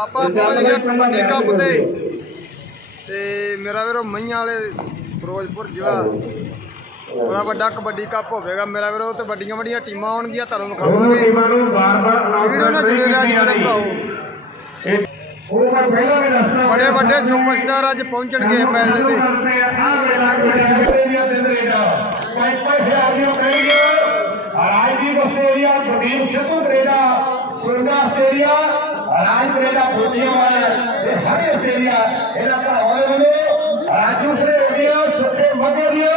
ਆਪਾਂ ਪਹੁੰਚ ਗਏ ਕਬੱਡੀ ਕੱਪ ਤੇ ਤੇ ਮੇਰਾ ਵੀਰੋ ਮਈਆਂ ਵਾਲੇ ਫਿਰੋਜ਼ਪੁਰ ਜ਼ਿਲ੍ਹਾ। ਬੜਾ ਵੱਡਾ ਕਬੱਡੀ ਕੱਪ ਹੋਵੇਗਾ। ਮੇਰਾ ਵੀਰੋ ਤੇ ਵੱਡੀਆਂ ਵੱਡੀਆਂ ਟੀਮਾਂ ਆਉਣਗੀਆਂ ਤੁਹਾਨੂੰ ਵਿਖਾਵਾਂਗੇ। ਟੀਮਾਂ ਨੂੰ ਬਾਰ-ਬਾਰ ਵੀਡੀਓ ਨਾਲ ਜੁੜੇ ਰਹਿ। ਬੜੇ ਵੱਡੇ ਸੁਪਰਸਟਾਰ ਅੱਜ ਪਹੁੰਚਣਗੇ ਮੈਚ ਦੇ ਰਾਜਦੀਪ ਆਸਟ੍ਰੇਲੀਆ ਪ੍ਰਦੀਪ ਸਿੱਧੂ ਕੈਨੇਡਾ ਸੁਰਗਾ ਆਸਟ੍ਰੇਲੀਆ ರಾಜ್ಯದ ಬುದ್ಧಿಮಾನ ಹಾಗೆ ಸೇರಿಯ ಏನಪ್ಪ ಅವರುಗಳು ರಾಜ್ಯೋತ್ಸವ ಇದೆಯೋ ಸುದ್ದಿ ಮಧ್ಯದೆಯೋ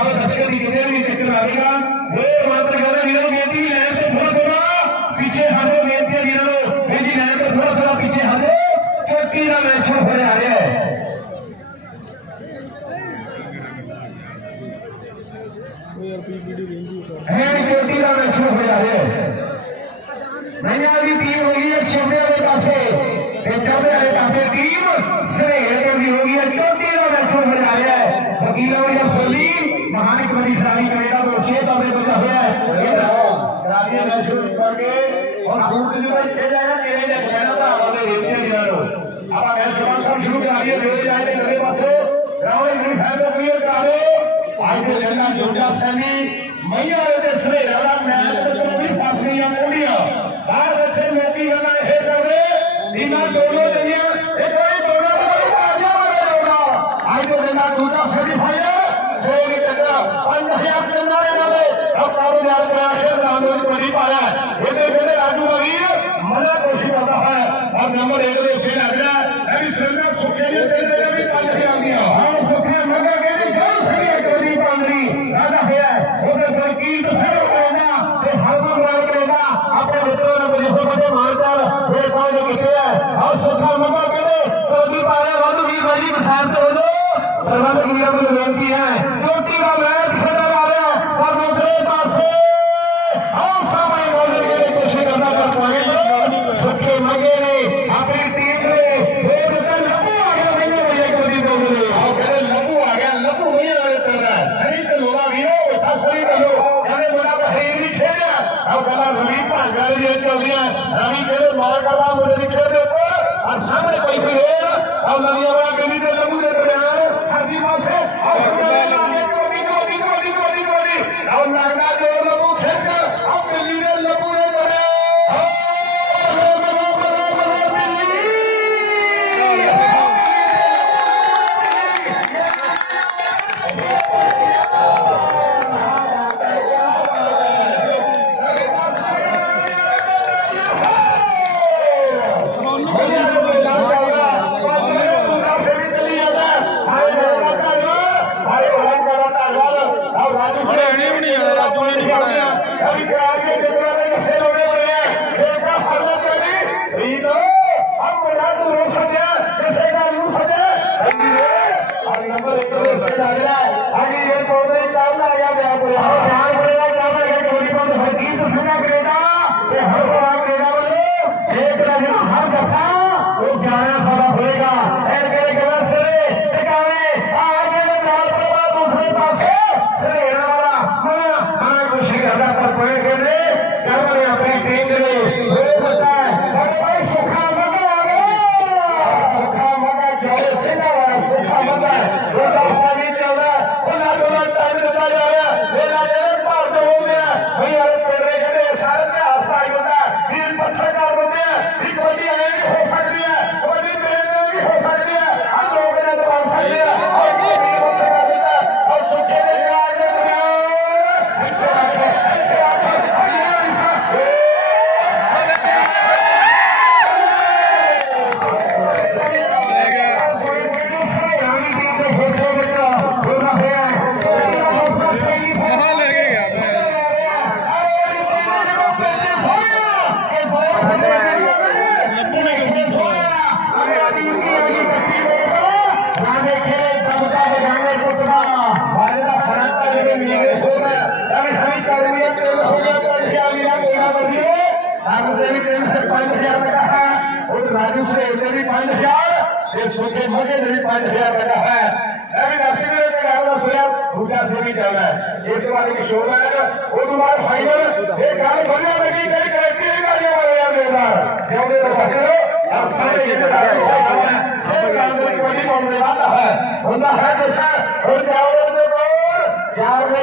سال بچے بھی کتنے بھی چکر آئے گا وہ مت کریں جنہوں نے بھی لائن پہ تھوڑا تھوڑا پیچھے ہٹو بےنتی ہے جنہوں نے یہ لائن پہ تھوڑا تھوڑا پیچھے ہٹو چوٹی کا مینشن ہوئے آ رہا ہے ہینڈ چوٹی کا مینشن ہوئے آ رہا ہے نہیں آگے ٹیم ہوگی ہے چھوٹے والے پاسے چوٹے والے پاسے ٹیم سویل ہوگی ہے چوٹی کا مینشن ہوئے آ رہا ہے وکیلوں نے سولی ਮਹਾਨ ਕਬੱਡੀ ਖਿਡਾਰੀ ਕੈਨੇਡਾ ਤੋਂ ਛੇ ਤਵੇ ਬਚਾ ਹੋਇਆ ਹੈ। ਇਹ ਖਿਡਾਰੀਆਂ ਮੈਚ ਨੂੰ ਕਰਕੇ ਔਰ ਸੂਟ ਜੀ ਦਾ ਇੱਥੇ ਜਾਇਆ ਤੇਰੇ ਨੇ ਕਹਿਣਾ ਭਰਾਵਾ ਦੇ ਰੇਤੇ ਗਿਰਾਂ ਨੂੰ ਆਪਾਂ ਮੈਚ ਸਮਾਂ ਸ਼ੁਰੂ ਕਰਾ ਲਈਏ ਰੇਲ ਜਾਏ ਦੇ ਨਵੇਂ ਪਾਸੇ। ਰਾਵਲ ਜੀ ਸਾਹਿਬ ਦਾ ਕਲੀਅਰ ਕਰਾਵੇ ਅੱਜ ਦੇ ਦਿਨ ਨਾਲ ਜੋਗਾ ਸੈਨੀ ਮਈਆਂ ਦੇ ਸਵੇਰਾ ਦਾ ਮੈਚ ਤੋਂ ਵੀ ਫਸ ਗਈਆਂ ਕੁੜੀਆਂ ਬਾਹਰ ਬੱਚੇ ਮੋਕੀ ਰਣਾ ਇਹ ਕਰਦੇ। ਨੀਮਾ ਟੋਲੋ ਦੇ ਇਹ ਕੋਈ ਟੋਲੋ ਦੇ ਬੜੀ ਤਾਜ਼ਾ ਬਣੇ ਅੱਜ ਦੇ ਦਿਨ ਨਾਲ ਦੂਜਾ ਸੈਮੀਫਾਈਨਲ سیگ چنگا پنڈیا چنگا رہے ہفتاری نال پراشر کانگریس پڑی پا رہا ہے یہ میرے راجو وزیر منع کوشش کر رہا ہے۔ اور نمبر ایک نے اسے لگ رہا ہے ابھی سنگا سکھے نے دل دینا بھی پنڈ پروانے کے ہے۔ چوٹی کا میچ کھیلا جا ہے اور دوسرے پاس اور سامنے بولنے کے لیے کوشش کرنا پڑتا ہے۔ جگہ پر پڑے ہوئے گھر والے اپنی ٹینک میں اس کے مجھے بھی پانچ ہزار لگا ہے۔ ابھی نقشے میں لگا رہا سر بھوٹا سے بھی چل رہا ہے اس کے بعد ایک شور آئے گا وہ تمہارا فائنل ایک گاڑی بھرنے لگی کئی کریکٹر ایک گاڑی ہمارے یار دے رہا ہے جب یہ پکڑ لو آپ سارے یہ گاڑی ایک گاڑی میں کوئی کون دے رہا ہے۔ ہونا ہے جیسا اور کیا ہو رہا ہے یار میں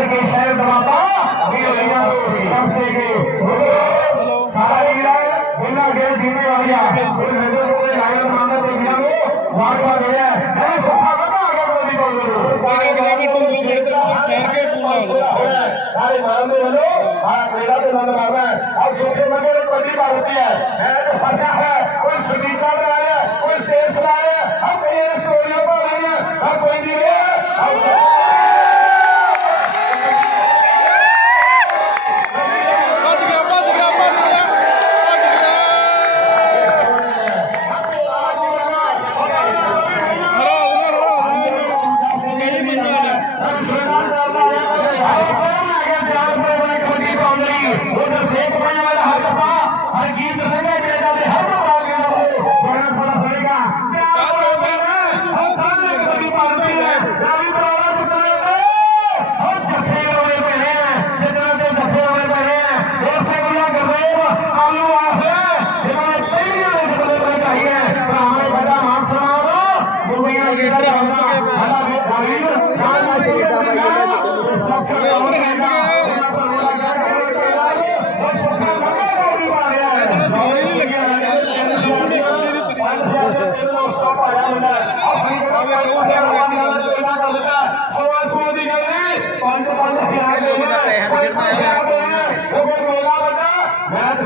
سے کہ شہر بناتا دیو دیو ہم سے کہ کھارا دیو ہے بلنا گیل دینے والیا ان حضور کو سے لائے بناتا تو دیو ہے وہاں کا دیو ہے۔ ہمیں سکھا کرنا آگا کو دیو دیو دیو کھارا گلا بھی تم دیو دیو دیو دیو دیو دیو دیو ہمارے مہم میں ہلو ہمارے کھیلا تو مہم مہم ہے اور سکھے مہم میں ایک بڑی بار ہوتی ہے۔ ہے تو فسا ہے۔ کوئی سکیتہ میں آئے کوئی سٹیس میں آئے ہم کئی ایس کوئیوں پر آئے ہم کوئی نہیں ہے۔ ہم کوئی نہیں ہے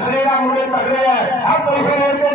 سلینا مجھے تگڑے ہے ہم پیسے لیتے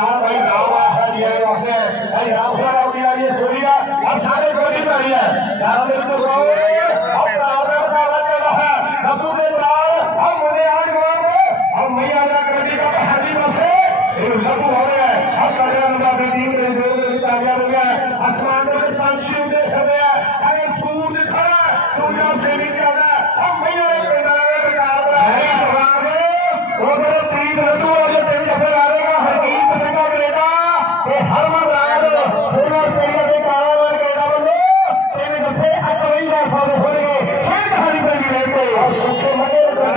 یار بھائی نام آخر دیا ہے واقعہ ہے بھائی رام خان یہ سوریا اور سارے سوریا بھائی ہے ہے نام ہے ربو ہو رہے ہیں آسمان میں پنچھیوں دیکھ رہا ہے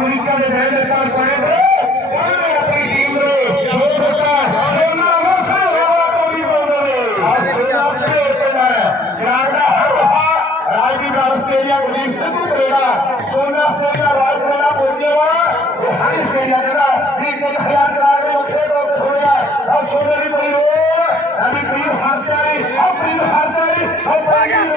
ਅਮਰੀਕਾ ਦੇ ਰਹਿਣ ਦੇ ਘਰ ਪਾਏ ਉਹਨਾਂ ਨੇ ਆਪਣੀ ਟੀਮ ਨੂੰ ਦੋ ਦਿੱਤਾ। ਸੋਨਾ ਵਸਾ ਹਵਾ ਤੋਂ ਵੀ ਬੋਲਦਾ ਹੈ ਅੱਜ ਸੋਨਾ ਸਟੇਟ ਤੇ ਹੈ। ਜਨਾਬ ਦਾ ਹਰ ਵਫਾ ਰਾਜਦੀਪ ਆਸਟ੍ਰੇਲੀਆ ਗੁਰਦੀਪ ਸਿੱਧੂ ਕਰੇਗਾ। ਸੋਨਾ ਸਟੇਟ ਦਾ ਰਾਜ ਮੇਰਾ ਬੋਲੇਗਾ ਉਹ ਹਰ ਸਟੇਡੀਆ ਜਿਹੜਾ ਵੀ ਇੱਕ ਹਜ਼ਾਰ ਕਰਾਰ ਦੇ ਵੱਖਰੇ ਕੋਲ ਹੋਏਗਾ ਔਰ ਸੋਨੇ ਦੀ ਪਈ ਰੋੜ ਅਭੀ ਪ੍ਰੀਤ ਹਰਤਾਲੀ ਅਭੀ ਪ੍ਰੀਤ ਹਰਤਾਲੀ ਉਹ ਪਾਗੀ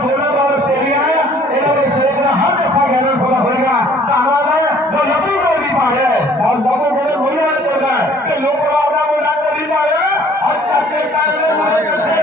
سولہ بال آسٹریلیا سولہ ہر دفعہ گیارہ سولہ ہوئے گا لبوں کو نہیں پارے اور لبوں کو نہیں بھولے کہ لوگوں کو نہیں پارے ہر تک کے کارے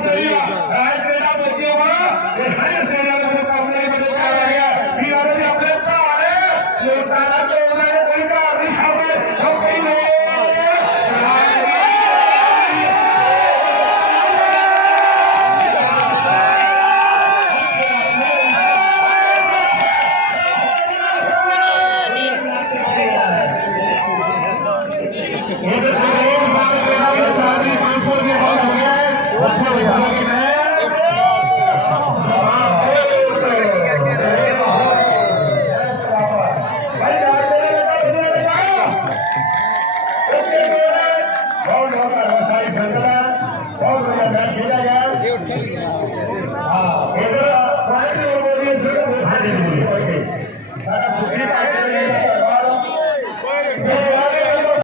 કર્યા રાજ્યના મોદીઓમાં હરે સેનાના